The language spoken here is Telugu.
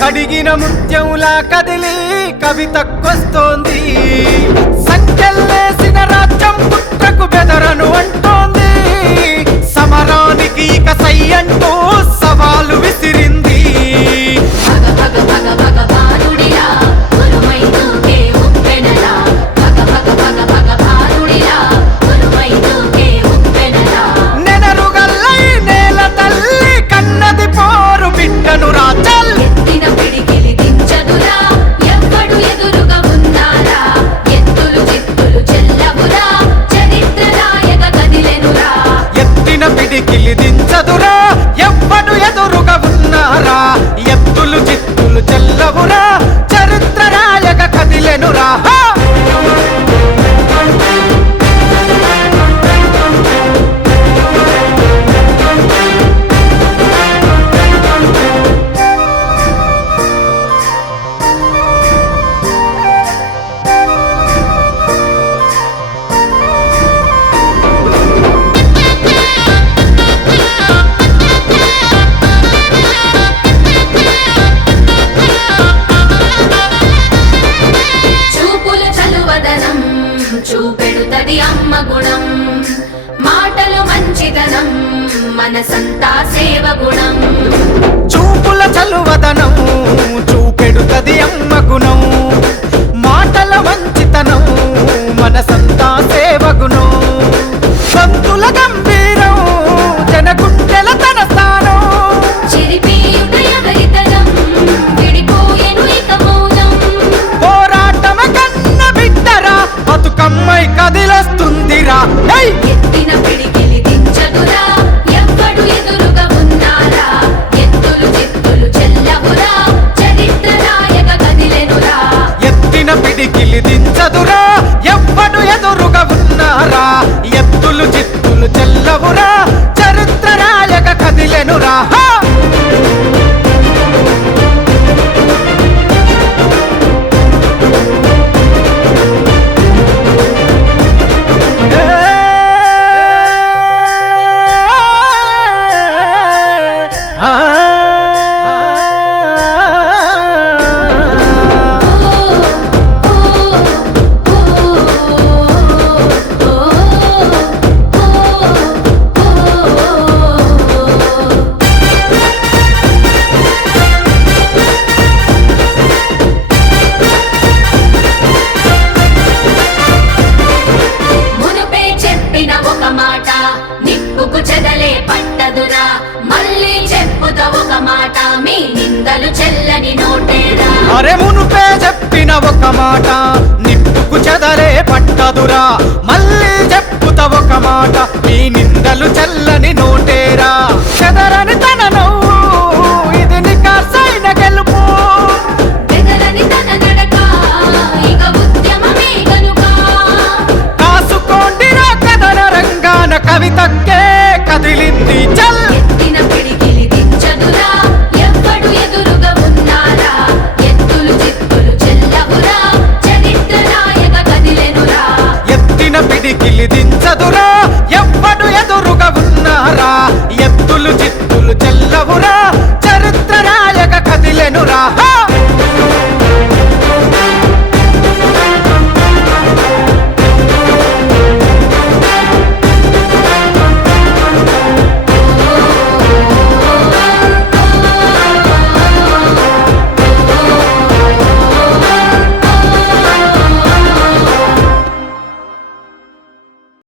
కడిగిన ముత్యంలా కదిలి కవితకొస్తోంది. సంకెళ్ళేసిన రాజ్యం పుట్టకు బెదరను అంటోంది. సమరానికి ఇక సై అంటూ సవాలు విసిరింది. నెనరుగల్లై నేల తల్లి కన్నది పోరు బిడ్డను రాజల్ దించదురా ఎవ్వడు ఎదురుగా ఉన్నారా. ఎత్తులు చిత్తులు చెల్లవురా చరిత్ర రాయక కదిలెనురా. చూపెడుతది అమ్మ గుణం, మాటలు మంచిదనం, మనసంతా సేవ గుణం. చూపుల చలువదనం చూపెడుతది అమ్మ గుణం, మాటల మంచితనం, మనసంతా సేవ గుణం. సంతుల గంభీరం జనగుండెల తన స్థానం, చిరిపీయుట ఎవరితనం, విడిపోయెను ఇక మౌనం. పోరాటమ కన్న బిడ్డరా బతుకమ్మై కదిలొస్తుందిరా. ఎత్తిన పిడికిలి దించదురా ఎవ్వడు ఎదురుగా ఉన్నారా. ఎత్తులు చిత్తులు చెల్లవురా చరిత్ర రాయక కదిలెనురా. ఎత్తిన పిడికిలి దించదురా ఎవ్వడు ఎదురుగా ఉన్నారా. ఎత్తులు చిత్తులు చెల్లవురా చరిత్ర రాయక కదిలెనురా. నిప్పుకు చెదలే పట్టదురా మళ్ళీ చెప్పుత ఒక మాట, మీ నిందలు చెల్లని నోటేరా. అరే మునుపే చెప్పిన ఒక మాట నిప్పుకు చెదలే పట్టదురా. మళ్ళీ చెప్పుత ఒక మాట, మీ నిందలు చెల్లని నోటేరా.